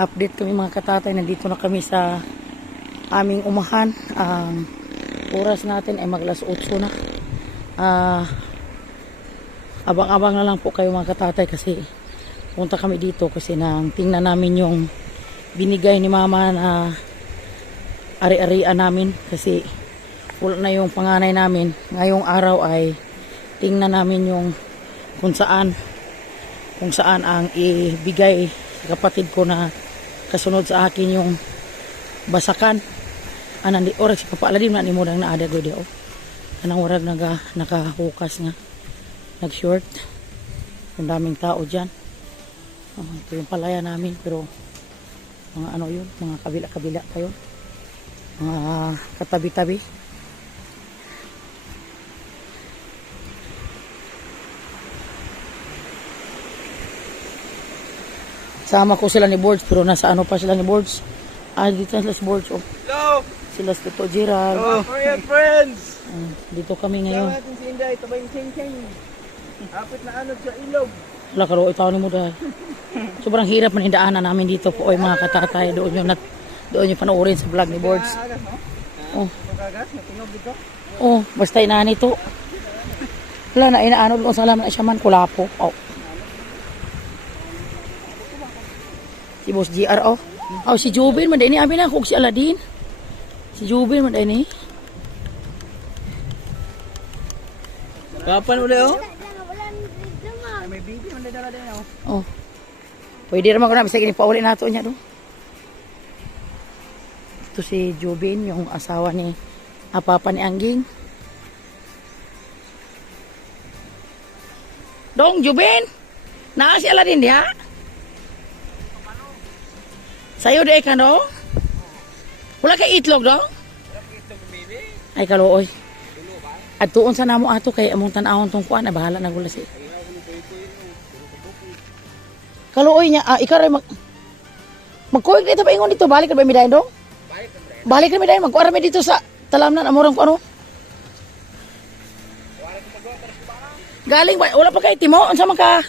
Update kami mga katatay, nandito na kami sa aming umahan. Ang oras natin ay maglas 8 na. Abang-abang na lang po kayo mga katatay kasi punta kami dito kasi nang tingnan namin yung binigay ni mama na ari-arian namin kasi wala na yung panganay namin. Ngayong araw ay tingnan namin yung kung saan ang ibigay sa kapatid ko na kasunod sa akin yung basakan. Anandi oras si Papa Aladim na ni mo nang naada go dio. Anang warag nakahukas nga. Nag-short. Ang daming tao diyan. Ito yung palaya namin pero mga ano yun, mga kabila-kabila pa yun. Mga katabi-tabi. Sama ko sila ni Boards pero nasa ano pa sila ni Boards. Dito sila si Boards. Oh. Hello! Sila si Tito Gerald. Hello, Korean friends! Dito kami ngayon. Salamat si Inday, ito ba yung cheng-cheng? Apit na anod sa ilog. Wala ka ro, itaw ni mo dahil. Sobrang hirap man indaanan namin dito po ay mga katatay. Doon yung panoorin sa vlog ni Boards. Oh. Oh, basta inani to. Wala na inaano doon sa alam na siya man kulapo. Oh. Si Boss GR oh. Oh, si Jubin man din ni abi na kog si Aladin. Si Jubin man din ni. Kapan ulit oh? May bibi man dala din oh. Oh. Pwede naman ko na bisag ini pauli nato niya do. Ito si Jubin, yung asawa ni Papa ni Angging. Dong Jubin. Naa si Aladin dia. Sayo di ka no? Wala kay itlog dong? Ay kalooy. At tuon sa namo ato kay among tan-awon tong kuan na bahala na gula si. Kalooy niya, ikaw ray magkuig dito ba ingon dito balik na ba mi dayon dong? Balik na mi dayon magkuara mi dito sa talamnan amorang ko ano. Galing ba wala pa kay timo unsa man ka?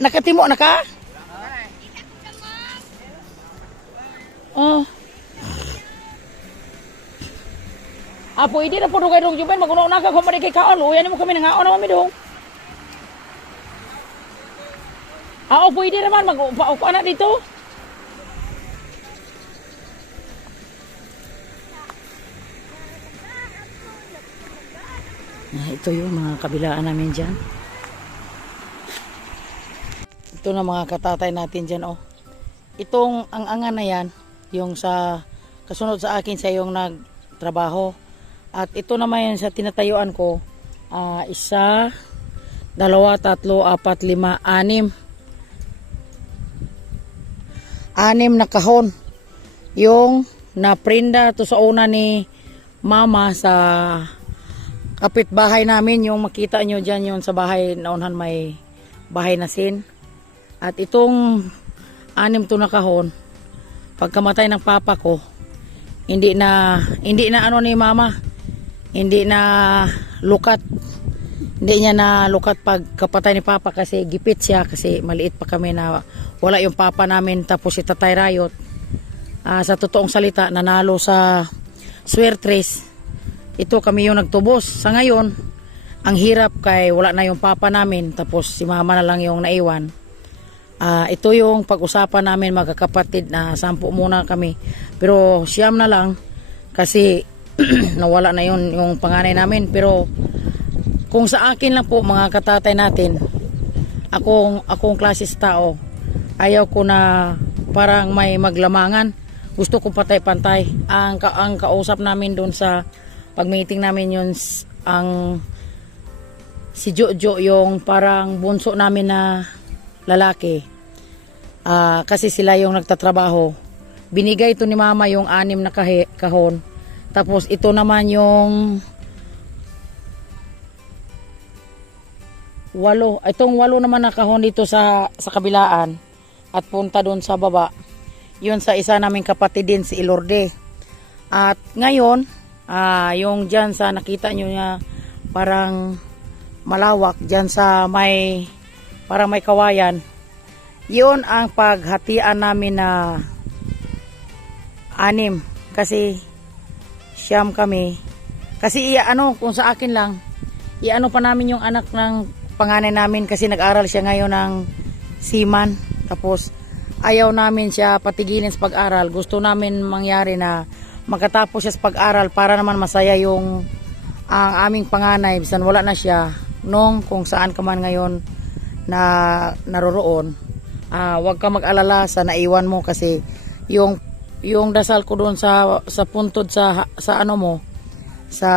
Nakatimo na ka? Oh. Pwede na po doon kayo Juben. Mag-unaw na ka kung mali kay kaon. Uyan mo kami nangaon naman mi doon. Pwede naman. Mag-upa na dito. Ito yung mga kabilaan namin dyan. Ito na mga katatay natin dyan oh. Itong ang angan na yan. Yung sa kasunod sa akin sa yung nagtrabaho. At ito naman sa tinatayuan ko, 1, 2, 3, 4, 5, 6. 6 na kahon. Yung naprinda to sa una ni mama sa kapitbahay namin. Yung makita nyo dyan yung sa bahay, naunhan may bahay na sin. At itong 6 to na kahon, pagkamatay ng papa ko, hindi na ano ni mama. Hindi na lukat. Hindi niya na lukat pagkapatay ni Papa kasi gipit siya kasi maliit pa kami na wala yung Papa namin tapos si Tatay Rayot. Sa totoong salita, nanalo sa swertres. Ito kami yung nagtubos. Sa ngayon, ang hirap kay wala na yung Papa namin tapos si Mama na lang yung naiwan. Ito yung pag-usapan namin magkakapatid na 10 muna kami. Pero siyam na lang kasi nawala na yun yung panganay namin. Pero kung sa akin lang po mga katatay natin, akong klasis tao, ayaw ko na parang may maglamangan. Gusto ko patay-pantay. Ang kausap namin doon sa pag-meeting namin yun, si Jojo yung parang bunso namin na lalaki. Kasi sila yung nagtatrabaho. Binigay ito ni mama yung 6 na kahon. Tapos ito naman yung 8. Itong 8 naman na kahon dito sa kabilaan. At punta doon sa baba. Yun sa isa naming kapatid din si Ilorde. At ngayon, yung dyan sa nakita nyo niya parang malawak. Dyan sa parang may kawayan. Yun ang paghatian namin na 6 kasi siyam kami. Kasi kung sa akin lang, iano pa namin yung anak ng panganay namin kasi nag-aral siya ngayon ng seaman. Tapos ayaw namin siya patigilin sa pag-aral. Gusto namin mangyari na makatapos siya sa pag-aral para naman masaya yung ang aming panganay. Bisan wala na siya nung kung saan ka man ngayon na naroroon. Wag ka mag-alala sa naiwan mo kasi yung dasal ko doon sa puntod sa ano mo, sa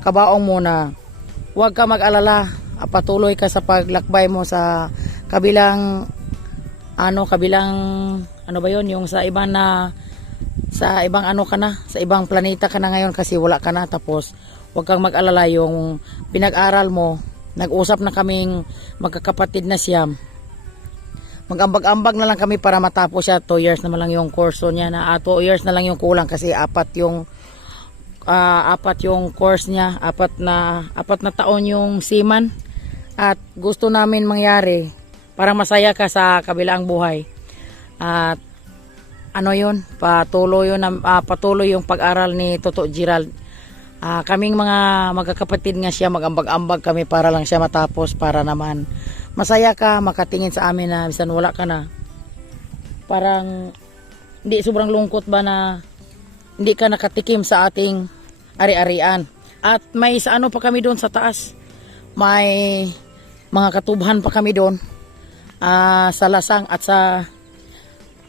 kabaong mo na wag ka mag-alala, patuloy ka sa paglakbay mo sa kabilang ano ba yon, yung sa ibang ano ka na, sa ibang planeta ka na ngayon kasi wala ka na. Tapos wag kang mag-alala, yung pinag-aral mo, nag-usap na kaming magkakapatid na siyam. Mag-ambag-ambag na lang kami para matapos siya. 2 years naman lang yung kurso niya na 2 years na lang yung kulang kasi apat yung course niya, apat na taon yung seaman. At gusto namin mangyari para masaya ka sa kabilang buhay. At patuloy yung pag-aral ni Toto Gerald. Kaming mga magkakapatid nga siya, mag-ambag-ambag kami para lang siya matapos, para naman masaya ka, makatingin sa amin na bisan wala ka na. Parang hindi sobrang lungkot ba na hindi ka nakatikim sa ating ari-arian. At may sa pa kami doon sa taas. May mga katubhan pa kami doon. Sa Lasang at sa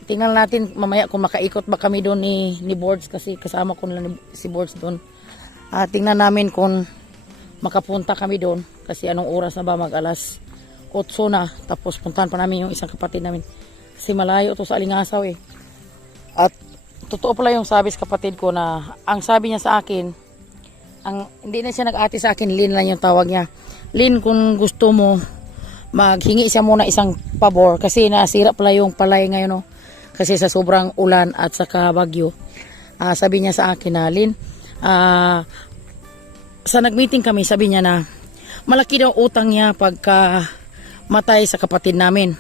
tingnan natin mamaya kung makaikot ba kami doon ni Boards kasi kasama ko lang si Boards doon. Tingnan namin kung makapunta kami doon kasi anong oras na ba, mag-alas 8 na, tapos puntahan pa namin yung isang kapatid namin kasi malayo to sa Alingasaw eh. At totoo pala yung sabi sa kapatid ko na ang sabi niya sa akin, hindi na siya nag-ati sa akin, Lin lang yung tawag niya. Lin, kung gusto mo maghingi siya muna isang pabor kasi nasira pala yung palay ngayon, no? Kasi sa sobrang ulan at saka bagyo. Sabi niya sa akin na, Lin, sa nagmeeting kami, sabi niya na malaki daw utang niya pagka matay sa kapatid namin.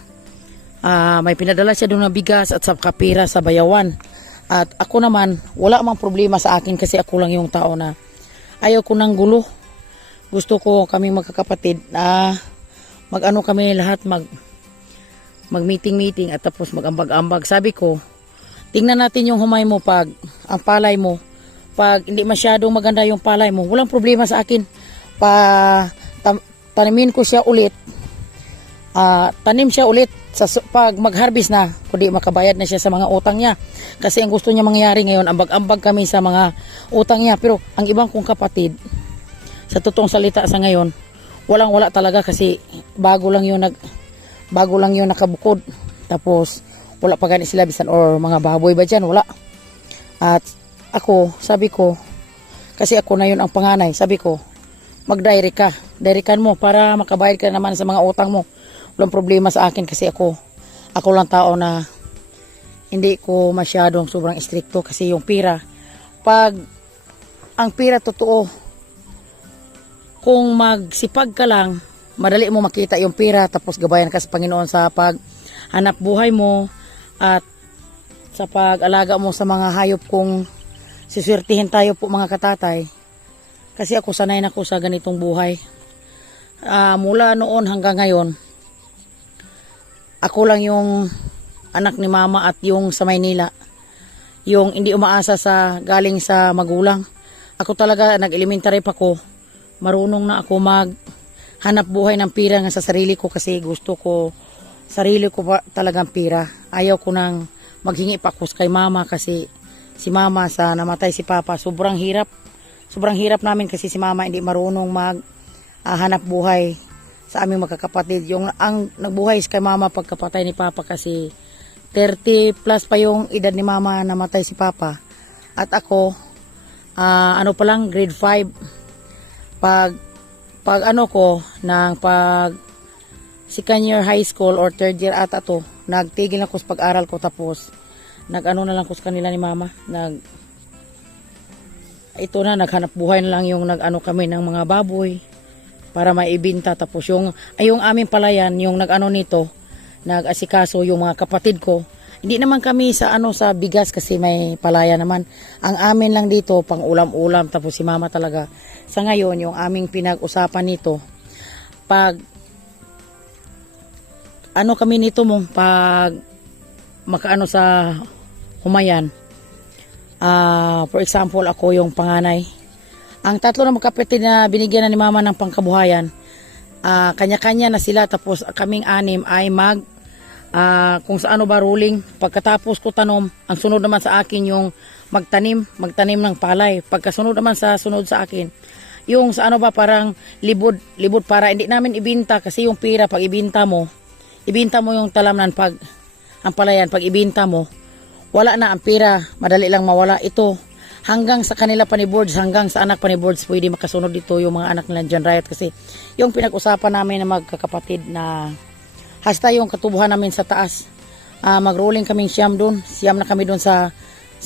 May pinadala siya doon na bigas at sa kapira sa Bayawan. At ako naman, wala mang problema sa akin kasi ako lang yung tao na ayaw ko ng gulo. Gusto ko kaming magkakapatid na mag-ano kami lahat, mag-meeting at tapos mag-ambag-ambag. Sabi ko, tingnan natin yung humay mo ang palay mo. Pag hindi masyadong maganda yung palay mo, walang problema sa akin. Tanimin ko siya ulit. Tanim siya ulit pag mag-harvest na, kundi makabayad na siya sa mga utang niya. Kasi ang gusto niya mangyari ngayon, ambag-ambag kami sa mga utang niya. Pero ang ibang kong kapatid, sa totoong salita sa ngayon, wala talaga kasi bago lang yung nakabukod. Tapos wala pa gani sila bisan or mga baboy ba dyan, wala. At ako, sabi ko, kasi ako na yun ang panganay, sabi ko, mag-diary ka. Diarykan mo para makabayad ka naman sa mga utang mo. Walang problema sa akin kasi ako lang tao na hindi ko masyadong sobrang istrikto kasi yung pira, ang pira totoo, kung magsipag ka lang, madali mo makita yung pira tapos gabayan ka sa Panginoon sa paghanap buhay mo at sa pag-alaga mo sa mga hayop. Kung siswertihin tayo po mga katatay, kasi ako sanay na ko sa ganitong buhay. Mula noon hanggang ngayon, ako lang yung anak ni mama at yung sa Maynila, yung hindi umaasa sa galing sa magulang. Ako talaga, nag-elementary pa ko, marunong na ako maghanap buhay ng pira nga sa sarili ko kasi gusto ko sarili ko pa talagang pira. Ayaw ko nang maghingi pa kay mama kasi si mama sa namatay si papa, sobrang hirap namin kasi si mama hindi marunong maghanap buhay sa aming magkakapatid. Yung ang nagbuhay kay mama pagkapatay ni papa kasi 30 plus pa yung edad ni mama namatay si papa. At ako, pa lang, grade 5. Pag second year high school or third year ata to, nagtigil ako sa pag-aral ko tapos na lang ko sa kanila ni mama. Naghanap buhay na lang yung kami ng mga baboy para maibinta. Tapos yung aming palayan, yung nito, nag-asikaso yung mga kapatid ko. Hindi naman kami sa sa bigas kasi may palaya naman. Ang amin lang dito pang ulam-ulam, tapos si mama talaga. Sa ngayon yung aming pinag-usapan nito, pag kami nito mong pag makaano sa humayan. For example, ako yung panganay. Ang tatlo na magkapatid na binigyan na ni mama ng pangkabuhayan, kanya-kanya na sila, tapos kaming anim ay kung sa ba ruling. Pagkatapos ko tanom, ang sunod naman sa akin yung magtanim ng palay. Pagkasunod naman sa sunod sa akin, yung sa parang libod para hindi namin ibinta, kasi yung pira pag ibinta mo yung talamnan, ang palayan pag ibinta mo, wala na ang pira, madali lang mawala. Ito hanggang sa kanila pa ni Boards, hanggang sa anak pa ni Boards, pwede makasunod dito yung mga anak nila John Riot, kasi yung pinag-usapan namin na magkakapatid na hasta yung katubuhan namin sa taas, mag-rolling kaming siyam na kami doon sa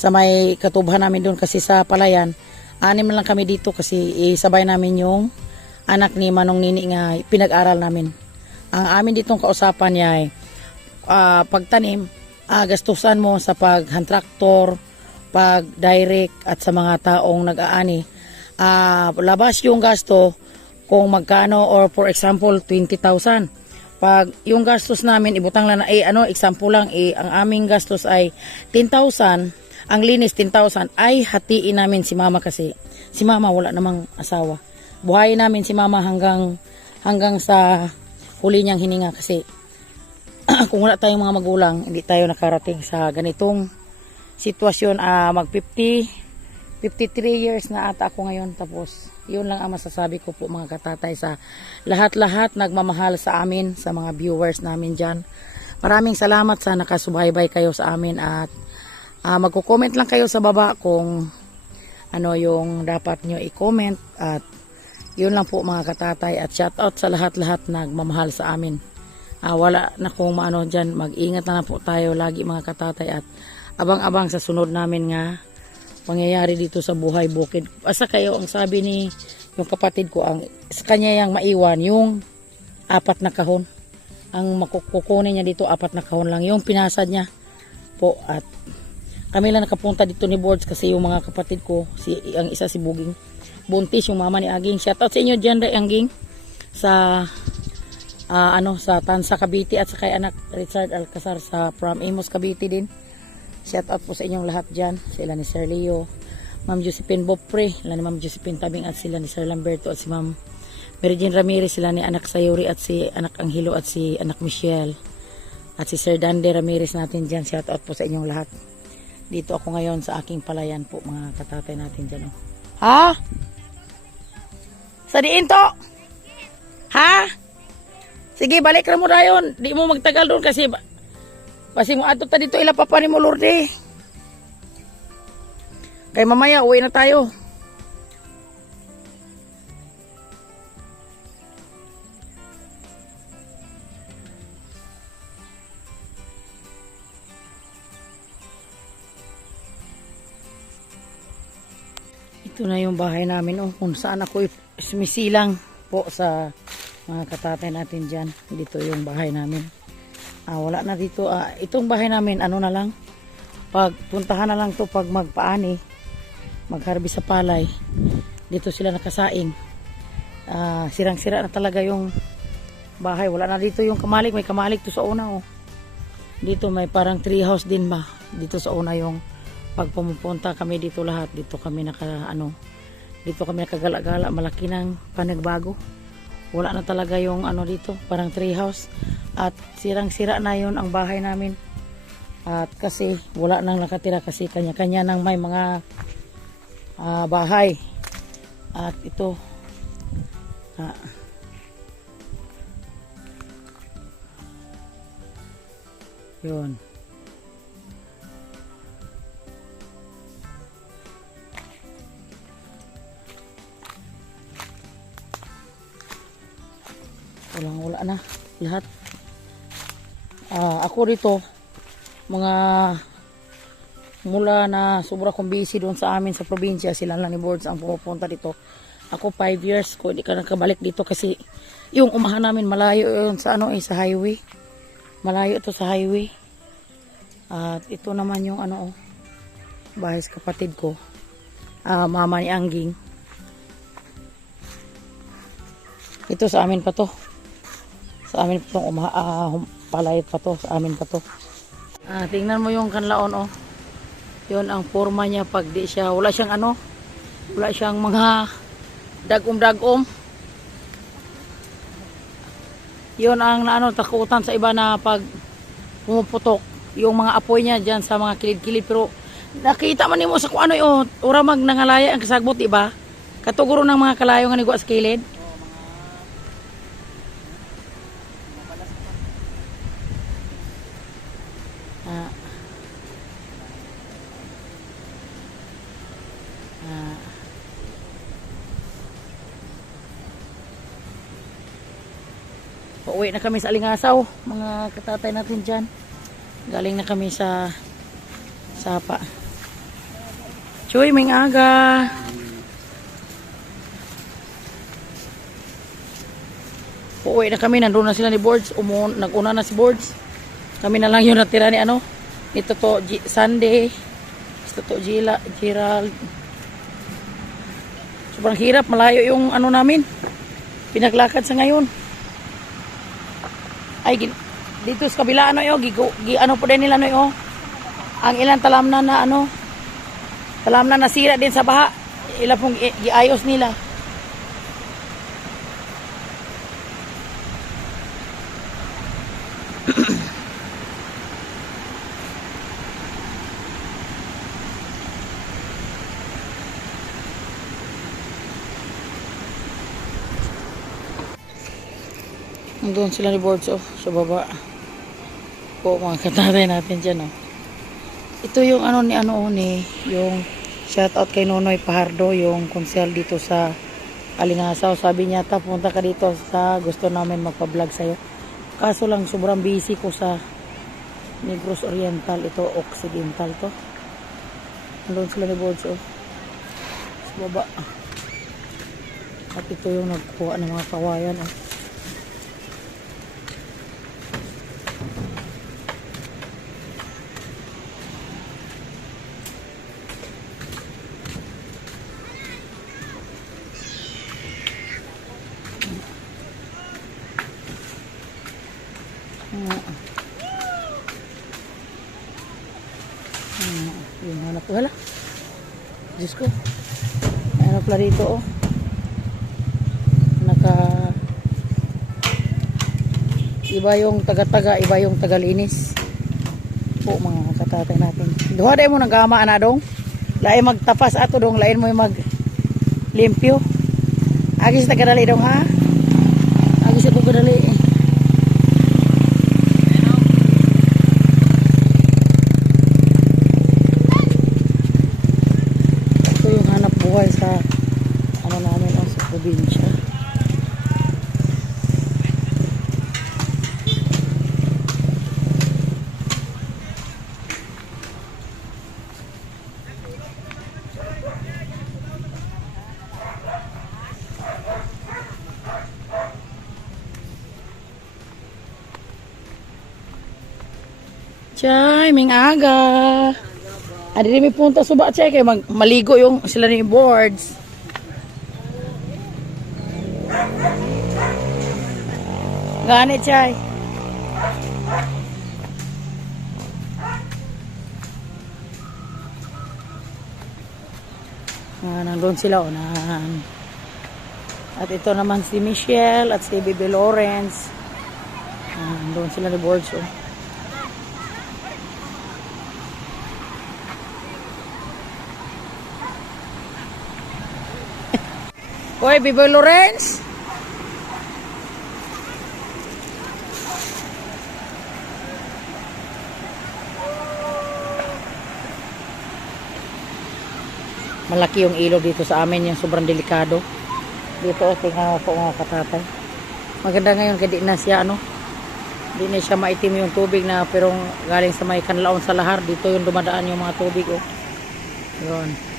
may katubuhan namin doon, kasi sa palayan 6 lang kami dito, kasi isabay namin yung anak ni Manong Nini nga pinag-aral namin. Ang amin ditong kausapan niya ay pagtanim, gastusan mo sa pag-traktor, pag-direct at sa mga taong nag-aani, labas yung gasto kung magkano, or for example 20,000. Pag yung gastos namin ibutang lang na example lang, ang aming gastos ay 10,000, ang linis 10,000, ay hatiin namin si mama, kasi si mama wala namang asawa. Buhayin namin si mama hanggang sa huli niyang hininga, kasi kung wala tayong mga magulang, hindi tayo nakarating sa ganitong sitwasyon. Mag 53 years na ata ako ngayon, tapos yun lang ang masasabi ko po mga katatay, sa lahat-lahat nagmamahal sa amin, sa mga viewers namin dyan. Maraming salamat sa nakasubaybay kayo sa amin, at magko-comment lang kayo sa baba kung ano yung dapat nyo i-comment, at yun lang po mga katatay, at shout out sa lahat-lahat nagmamahal sa amin. Wala na kung dyan, mag-ingat na po tayo lagi mga katatay, at abang-abang sa sunod namin nga pangyayari dito sa buhay bukid. Asa kayo, ang sabi ni yung kapatid ko, sa kanya yung maiwan yung 4 na kahon. Ang makukunin niya dito 4 na kahon lang yung pinasad niya po, at kami lang nakapunta dito ni Boards, kasi yung mga kapatid ko, ang isa si Buging buntis, yung mama ni Aging. Shout out sa inyo dyan, Aging, sa sa Tansa Cavite, at sa kay anak Richard Alcazar sa from Amos Cavite din. Shout out po sa inyong lahat dyan, sila ni Sir Leo, Ma'am Josephine Bopre, sila ni Ma'am Josephine Tabing, at sila ni Sir Lamberto, at si Ma'am Mary Jane Ramirez, sila ni anak Sayuri, at si anak Angelo, at si anak Michelle, at si Sir Dande Ramirez natin dyan. Shout out po sa inyong lahat. Dito ako ngayon sa aking palayan po mga katatay natin dyan. Ha? Sa diin to? Ha? Sige, balik na mo dayon. Di mo magtagal doon, kasi mo ato ta dito ilapapan mo, Lourdes. Kay mamaya uwi na tayo. Ito na yung bahay namin, kung saan ako sumisilang po sa mga katatay natin dyan. Dito yung bahay namin. Wala na dito. Itong bahay namin, na lang, pagpuntahan na lang to pag magpaani, magharbis sa palay. Dito sila nakasaing. Sirang-sira na talaga yung bahay. Wala na dito yung kamalik. May kamalik to sa una. Dito may parang tree house din ba. Dito sa una yung pag pumupunta kami dito lahat. Dito kami dito kami nakagala-gala. Malaki ng panagbago. Wala na talaga yung dito, parang tree house. At sirang-sira na yon ang bahay namin. At kasi wala nang nakatira, kasi kanya-kanya nang may mga bahay. At ito yun. Wala na lahat. Ako rito, mga mula na sobra kong busy doon sa amin sa probinsya, sila lang ni Boards ang pumupunta dito. Ako 5 years ko hindi ka nakabalik dito, kasi yung umahan namin malayo yun sa sa highway. Malayo to sa highway. At ito naman yung ano, bahay sa kapatid ko. Mama ni Angging. Ito sa amin pa to. Sa amin pa to. Palayot pa to. Sa amin pa to. Tingnan mo yung kanlaon, oh. Yun ang forma niya pag di siya, wala siyang ano, wala siyang mga dagom-dagom. Yun ang takutan sa iba na pag pumuputok yung mga apoy niya dyan sa mga kilid-kilid. Pero nakita man mo sa kung ano yun, uramag nangalaya ang kasagbot, diba? Katuguro ng mga kalayo nga nigwa sa kilid. Pauwi na kami sa Alingasaw, mga katatay natin dyan. Galing na kami sa Sapa. Chuy, may aga. Pauwi na kami, nandun na sila ni Boards. Nag-una na si Boards. Kami na lang yung natira ni ano. Ito to Sunday. Ito to Gerald. Sobrang hirap, malayo yung ano namin. Pinaglakad sa ngayon. Ay, dito sa kabila ano yo, ano po din nila no yo. Ang ilang talamnan na ano, talamnan nasira din sa baha. Ilang pong giayos nila. Doon sila ni Boards, oh, sa baba. Po, mga katatay natin dyan, oh. Ito yung ano ni yung shout out kay Nonoy Pahardo, yung konsel dito sa Alingasaw. Sabi niya, punta ka dito sa gusto namin magpa-vlog sa'yo. Kaso lang, sobrang busy ko sa Negros Oriental. Ito, Occidental to. Doon sila ni Boards, oh. Sa baba. At ito yung nagkuha ng mga kawayan, oh. Yung hanap ko, hala. Diyos ko. Ano pala dito, oh. Iba yung taga-taga, iba yung tagalinis. Po, mga katatay natin. Duha day mo nagama na dong. Lain magtapas ato dong, lain mo yung maglimpyo. Agis tagadali dong, ha? Agis ito gadali. Sa ano namin, oh, sa probinsya. Chay, ming aga. Adi rin may punta suba, chay, kaya maligo yung sila ni Boards. Gani, chay. Nandun sila, oh. At ito naman si Michelle at si Baby Lawrence. Nandun sila ni Boards, oh. Hoy, Baby Lawrence. Malaki yung ilog dito sa amin, yung sobrang delikado. Dito, tingnan po mga katatay. Maganda ngayon, kasi di na siya, ano, di na siya maitim yung tubig na, pero galing sa may kanlaon sa lahar, dito yung dumadaan yung mga tubig, oh. Yun.